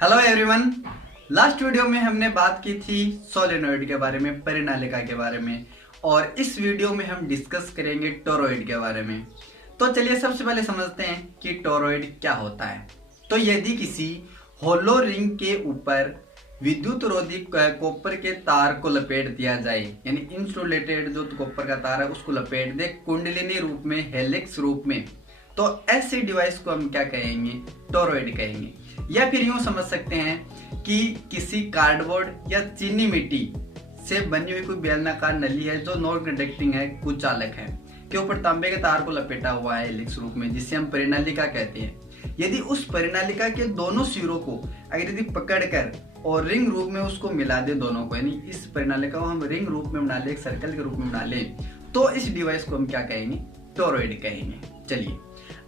Hello everyone. Last video में हमने बात की थी सोलेनॉइड के बारे में, परिनालिका के बारे में, और इस वीडियो में हम डिस्कस करेंगे टोरॉइड के बारे में। तो चलिए सबसे पहले समझते हैं कि टोरॉइड क्या होता है। तो यदि किसी होलो रिंग के ऊपर विद्युत रोधी कॉपर के तार को लपेट दिया जाए, यानी इंसुलेटेड जो कॉपर का तार है उसको लपेट दे कुंडलिनी रूप में, हेलिक्स रूप में, तो ऐसे डिवाइस को हम क्या कहेंगे? टोरॉइड कहेंगे। या फिर यूं समझ सकते हैं कि किसी कार्डबोर्ड या चीनी मिट्टी से बनी हुई कोई बेलनाकार नली है जो नॉन कंडक्टिंग है, कुचालक है, के ऊपर तांबे के तार को लपेटा हुआ है हेलिक्स रूप में, जिसे हम परिनालिका कहते हैं। यदि उस परिनालिका के दोनों सिरों को अगर यदि पकड़कर और रिंग रूप में उसको मिला दे दोनों को, यानी इस परिनालिका को हम रिंग रूप में बना ले, एक सर्कल के रूप में बना ले, तो इस डिवाइस को हम क्या कहेंगे? टोरॉइड कहेंगे। चलिए,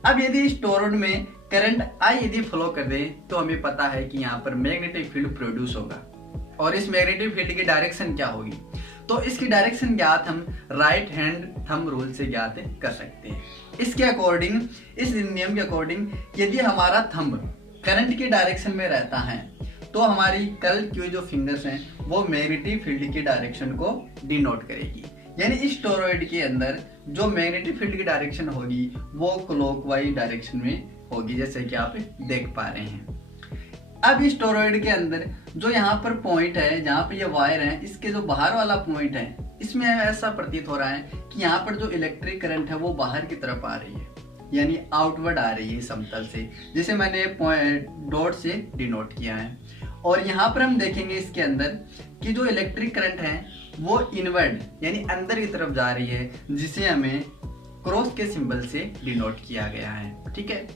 अब यदि इस टोरॉइड में करंट आई यदि फ्लो कर दे तो हमें पता है कि यहाँ पर मैग्नेटिक फील्ड प्रोड्यूस होगा, और इस मैग्नेटिक फील्ड की डायरेक्शन क्या होगी? तो इसकी डायरेक्शन ज्ञात हम राइट हैंड थंब रूल से ज्ञात कर सकते हैं। इसके अकॉर्डिंग, इस नियम के अकॉर्डिंग, यदि हमारा थंब करंट की डायरेक्शन में रहता है तो हमारी कर्ल की जो फिंगर्स हैं वो मैग्नेटिक फील्ड की डायरेक्शन को डिनोट करेगी। यानी इस टोरॉइड के अंदर जो मैग्नेटिक फील्ड की डायरेक्शन होगी वो क्लॉकवाइज डायरेक्शन में होगी, जैसे कि आप देख पा रहे हैं। अब इस टोरॉइड के अंदर जो यहाँ पर पॉइंट है, जहाँ पर ये वायर है, इसके जो बाहर वाला पॉइंट है, इसमें ऐसा प्रतीत हो रहा है कि यहाँ पर जो इलेक्ट्रिक करंट है वो बाहर की तरफ आ रही है, यानी आउटवर्ड आ रही है समतल से, जिसे मैंने डॉट से डिनोट किया है। और यहाँ पर हम देखेंगे इसके अंदर कि जो इलेक्ट्रिक करंट है वो इनवर्ड यानी अंदर की तरफ जा रही है, जिसे हमें क्रॉस के सिंबल से डिनोट किया गया है। ठीक है,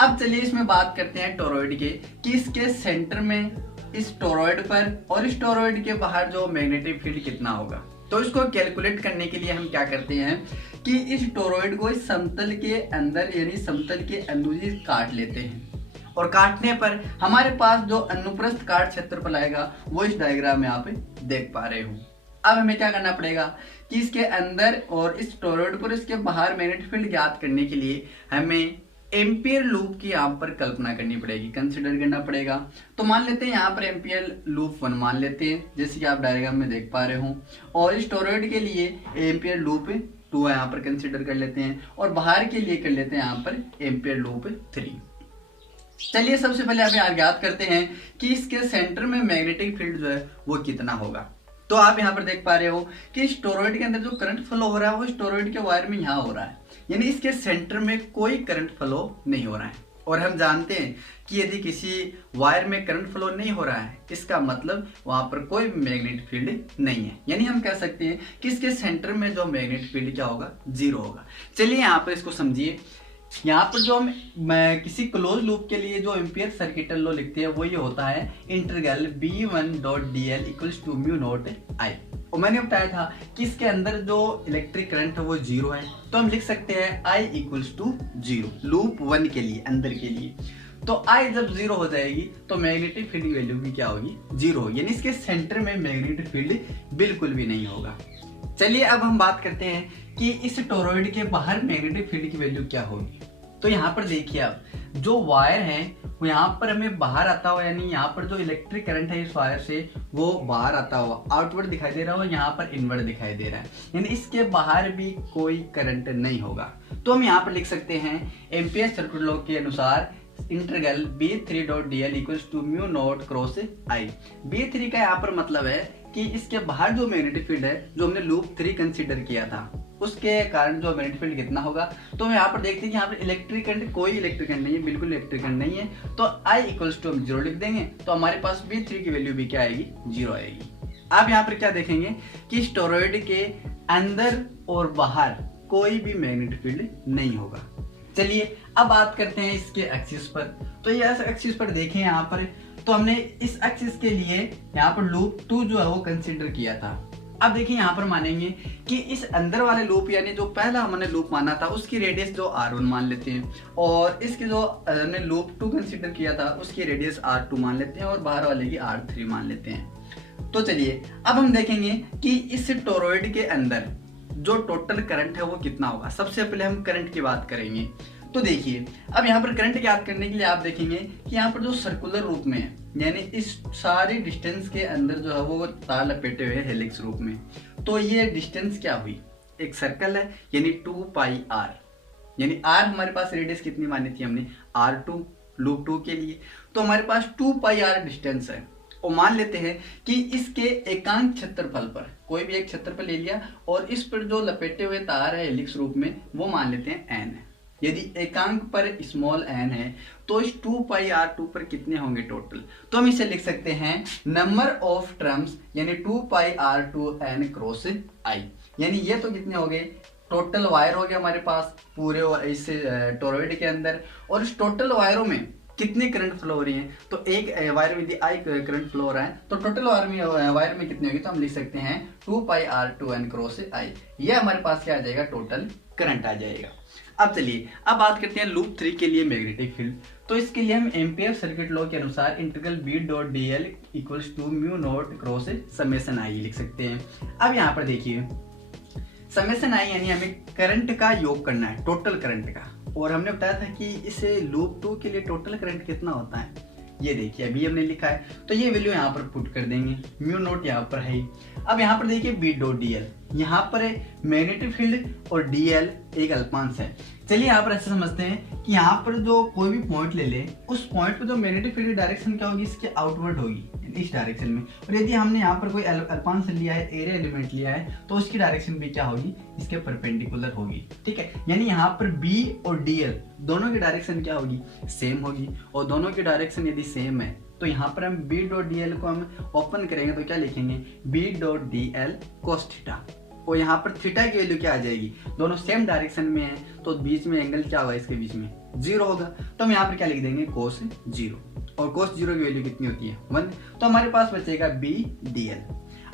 अब चलिए इसमें बात करते हैं टोरॉइड के, कि इसके सेंटर में, इस टोरॉइड पर और इस टोरॉइड के बाहर जो मैग्नेटिक फील्ड कितना होगा। तो इसको कैलकुलेट करने के लिए हम क्या करते हैं कि इस टोरॉइड को इस समतल के अंदर यानी समतल के अनुदिश काट लेते हैं, और काटने पर हमारे पास जो अनुप्रस्थ काट क्षेत्रफल आएगा वो इस डायग्राम में आप देख पा रहे हो। अब हमें क्या करना पड़ेगा कि इसके अंदर और इस टोरॉइड पर इसके बाहर मैग्नेटिक फील्ड ज्ञात करने के लिए हमें एम्पियर लूप की यहाँ पर कल्पना करनी पड़ेगी, कंसिडर करना पड़ेगा। तो मान लेते हैं यहाँ पर एम्पियर लूप 1 मान लेते हैं, जैसे कि आप डायग्राम में देख पा रहे हो, और इस टोरॉइड के लिए एम्पियर लूप 2 यहाँ पर कंसिडर कर लेते हैं, और बाहर के लिए कर लेते हैं यहाँ पर एम्पियर लूप 3। चलिए सबसे पहले आप ज्ञात करते हैं कि इसके सेंटर में मैग्नेटिक फील्ड जो है वो कितना होगा। तो आप यहाँ पर देख पा रहे हो कि इस टोरॉइड के अंदर जो करंट फ्लो हो रहा है वो इस टोरॉइड के वायर में यहाँ हो रहा है, यानी इसके सेंटर में कोई करंट फ्लो नहीं हो रहा है। और हम जानते हैं कि यदि किसी वायर में करंट फ्लो नहीं हो रहा है, इसका मतलब वहां पर कोई मैग्नेटिक फील्ड नहीं है, यानी हम कह सकते हैं कि इसके सेंटर में जो मैग्नेटिक फील्ड क्या होगा? 0 होगा। चलिए यहाँ पर इसको समझिए। यहाँ पर जो हम किसी क्लोज लूप के लिए जो एम्पियर सर्किटल लॉ लिखते हैं वो ये होता है integral B1.dl equals to mu naught I. और मैंने बताया था कि इसके अंदर जो इलेक्ट्रिक करंट है वो 0 है, तो हम लिख सकते हैं I इक्वल्स टू 0 लूप 1 के लिए, अंदर के लिए। तो I जब 0 हो जाएगी तो मैग्नेटिक फील्ड की वैल्यू भी क्या होगी? 0, यानी इसके सेंटर में मैग्नेटिक फील्ड बिल्कुल भी नहीं होगा। चलिए अब हम बात करते हैं कि इस टोरॉइड के बाहर मैग्नेटिक फील्ड की वैल्यू क्या होगी। तो यहाँ पर देखिए, आप जो वायर है वो यहाँ पर हमें बाहर आता हुआ, यानी यहाँ पर जो इलेक्ट्रिक करंट है इस वायर से वो बाहर आता हुआ आउटवर्ड दिखाई दे रहा है, और यहाँ पर इनवर्ड दिखाई दे रहा है, यानी इसके बाहर भी कोई करंट नहीं होगा। तो हम यहाँ पर लिख सकते हैं एम्पियर सर्किट लॉ के अनुसार integral B3.dl equals to mu naught cross I. B3 का यहाँ पर मतलब है कि इसके बाहर जो मैग्नेटिक फील्ड है जो हमने लूप 3 कंसीडर किया था उसके कारण जो मैग्नेटिक फील्ड कितना होगा। तो हम यहाँ पर देखते हैं कि यहाँ पर इलेक्ट्रिक करंट, कोई इलेक्ट्रिक करंट नहीं है, बिल्कुल इलेक्ट्रिक करंट नहीं है, तो I इक्वल्स टू हम 0 लिख देंगे, तो हमारे पास B3 की वैल्यू भी क्या आएगी? 0 आएगी। आप यहाँ पर क्या देखेंगे कि इस टोरॉइड के अंदर और बाहर कोई भी मैग्नेटिक फील्ड नहीं होगा। चलिए अब बात करते हैं इसके एक्सिस पर। तो ये एक्सिस पर देखें यहाँ पर, तो हमने इस एक्सिस के लिए यहाँ पर लूप 2 जो है वो कंसीडर किया था। अब देखिए यहाँ पर मानेंगे कि इस अंदर वाले लूप, यानी जो पहला हमने लूप माना था उसकी रेडियस जो R1 मान लेते हैं, और इसके जो हमने लूप 2 कंसीडर किया था उसकी रेडियस R2 मान लेते हैं, और बाहर वाले की R3 मान लेते हैं। तो चलिए अब हम देखेंगे कि इस टोरॉइड के अंदर जो टोटल करंट है वो कितना होगा। सबसे पहले हम करंट की बात करेंगे। तो देखिए अब यहाँ पर करंट ज्ञात करने के लिए आप देखेंगे कि यहाँ पर जो सर्कुलर रूप में है, यानी इस सारे डिस्टेंस के अंदर जो है वो तार लपेटे हुए हेलिक्स रूप में, तो ये डिस्टेंस क्या हुई, एक सर्कल है यानी 2πr, यानी r हमारे पास रेडियस कितनी मानी थी हमने, r2 लूप 2 के लिए, तो हमारे पास 2πr डिस्टेंस है। और मान लेते हैं कि इसके एकांक क्षेत्रफल पर कोई भी एक क्षेत्रफल ले लिया और इस पर जो लपेटे हुए तार है हेलिक्स रूप में वो मान लेते हैं n है। यदि एकांक पर स्मॉल n है तो इस 2πr2 पर कितने होंगे टोटल, तो हम इसे लिख सकते हैं नंबर ऑफ टर्म्स यानी 2πr2n क्रॉस i, यानी ये तो कितने हो गए, टोटल वायर हो गया हमारे पास पूरे इस टोरॉइड के अंदर, और इस टोटल वायरों में कितनी करंट फ्लो हो रही है, तो एक वायर में यदि आई करंट फ्लो हो रहा है तो टोटल वायर में कितनी होगी, तो हम लिख सकते हैं 2πr2n क्रॉस i, ये हमारे पास क्या आ जाएगा, टोटल करंट आ जाएगा। अब चलिए अब बात करते हैं लूप 3 के लिए मैग्नेटिक फील्ड। तो इसके लिए हम एम्पियर सर्किट लॉ के अनुसार integral B.dl equals to mu naught cross summation i लिख सकते हैं। अब यहाँ पर देखिए समेशन i यानी हमें करंट का योग करना है, टोटल करंट का, और हमने बताया था कि इसे लूप 2 के लिए टोटल करंट कितना होता है, ये देखिए अभी हमने लिखा है, तो ये वैल्यू यहाँ पर पुट कर देंगे, म्यू नोट यहाँ पर है। अब यहाँ पर देखिए B.dl, यहाँ पर मैग्नेटिक फील्ड और dl एक अल्पांश है। चलिए यहाँ पर ऐसे समझते हैं कि यहाँ पर जो कोई भी पॉइंट ले ले, उस पॉइंट पर जो मैग्नेटिक फील्ड की डायरेक्शन क्या होगी, इसके आउटवर्ड होगी, इस डायरेक्शन में, और यदि हमने यहाँ पर कोई अल्पांश लिया है, एरिया एलिमेंट लिया है, तो उसकी डायरेक्शन भी क्या होगी, इसके परपेंडिकुलर होगी, ठीक है। यानी यहाँ पर B और dl दोनों की डायरेक्शन क्या होगी, सेम होगी, और दोनों की डायरेक्शन यदि सेम है तो यहाँ पर हम B.dl को हम ओपन करेंगे तो क्या लिखेंगे, B.dl cos थीटा, और यहाँ पर थीटा की वैल्यू क्या आ जाएगी, दोनों सेम डायरेक्शन में है तो बीच में एंगल क्या होगा, इसके बीच में 0 होगा, तो हम यहाँ पर क्या लिख देंगे cos 0, और cos 0 की वैल्यू कितनी होती है 1, तो हमारे पास बचेगा B.dl।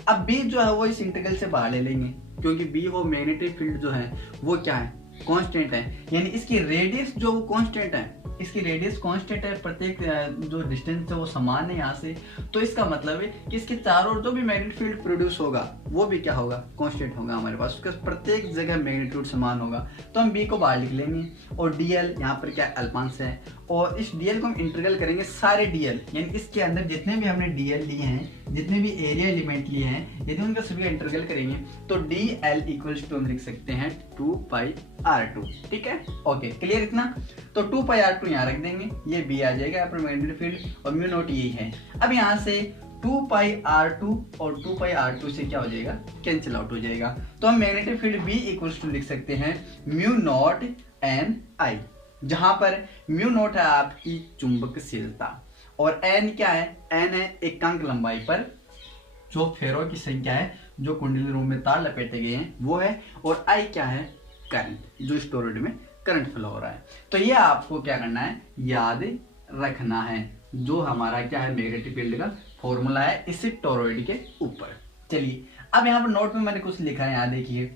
अब B जो है वो इस इंटीग्रल से बाहर ले लेंगे, क्योंकि B वो मैग्नेटिक फील्ड जो है वो क्या है, कांस्टेंट है, यानी इसकी रेडियस जो वो कांस्टेंट है, इसकी रेडियस कांस्टेंट है, प्रत्येक जो डिस्टेंस है वो समान है यहाँ से, तो इसका मतलब है कि इसके चारों ओर जो भी मैग्नेटिक फील्ड प्रोड्यूस होगा वो भी क्या होगा, कांस्टेंट होगा हमारे पास, उसका प्रत्येक जगह मैग्नीट्यूड समान होगा, तो हम B को बाहर लिख लेंगे, और dl यहाँ पर क्या अल्पांश है, और इस dl को हम इंटीग्रल करेंगे सारे dl, यानी इसके अंदर जितने भी हमने dl लिए हैं, जितने भी एरिया एलिमेंट लिए हैं, यदि उनका सभी का इंटीग्रल करेंगे तो dl इक्वल्स टू हम लिख सकते हैं 2πr2, ठीक है, ओके क्लियर इतना। तो 2πr2 यहाँ रख देंगे, ये B आ जाएगा यहाँ पर मैग्नेटिक फील्ड, और म्यू नोट यही है। अब यहाँ से 2πr2 और 2πr2 से क्या हो जाएगा, कैंसिल आउट हो जाएगा, तो हम magnetic field B equals to लिख सकते हैं म्यू नॉट n i, जहां पर म्यू नॉट है आपकी चुंबकशीलता, और n क्या है, n है एकांक लंबाई पर जो फेरों की संख्या है जो कुंडली रूप में तार लपेटे गए हैं वो है, और I क्या है, करंट, जो इस टोरॉइड में करंट फ्लो हो रहा है। तो ये आपको क्या करना है, याद रखना है, जो हमारा क्या है मैग्नेटिक फील्ड का फॉर्मूला है इस टोरॉइड के ऊपर। चलिए अब यहाँ पर नोट में मैंने कुछ लिखा है, यहाँ देखिए,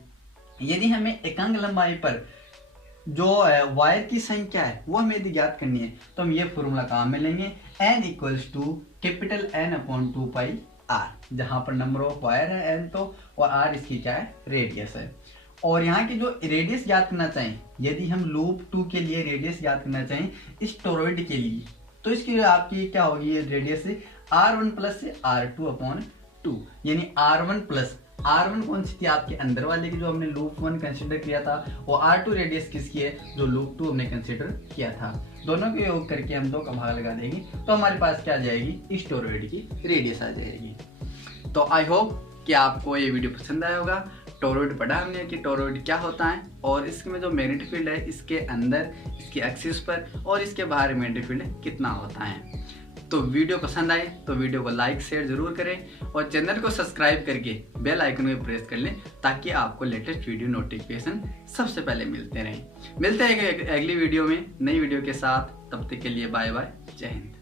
यदि हमें एकांक लंबाई पर जो वायर की संख्या है वो हमें यदि ज्ञात करनी है तो हम ये फॉर्मूला कहाँ में लेंगे, n equals to capital N upon 2πr, जहां पर नंबर ऑफ वायर है n तो, और r इसकी क्या है, रेडियस है। और यहाँ की जो रेडियस ज्ञात करना चाहें, यदि हम लूप 2 के लिए रेडियस ज्ञात करना चाहें इस टोरॉइड के लिए, तो इसकी आपकी क्या होगी, ये radius r1 plus r2 upon 2, यानी r1 कौन सी थी, आपके अंदर वाले की जो हमने लूप 1 कंसीडर किया था, वो r2 रेडियस किसकी है, जो लूप 2 हमने कंसीडर किया था, दोनों के योग करके हम 2 का भाग लगा देंगे तो हमारे पास क्या आ जाएगी, इस टोरॉइड की रेडियस आ जाएगी। तो आई होप कि आपको ये वीडियो पसंद आया होगा। टोरॉइड पढ़ा हमने कि टोरॉइड क्या होता है, और इसमें जो मैग्नेटिक फील्ड है इसके अंदर, इसके एक्सिस पर और इसके बाहर मैग्नेटिक फील्ड कितना होता है। तो वीडियो पसंद आए तो वीडियो को लाइक शेयर जरूर करें, और चैनल को सब्सक्राइब करके बेल आइकन में प्रेस कर लें ताकि आपको लेटेस्ट वीडियो नोटिफिकेशन सबसे पहले मिलते रहें। मिलते हैं अगली वीडियो में नई वीडियो के साथ, तब तक के लिए बाय बाय, जय हिंद।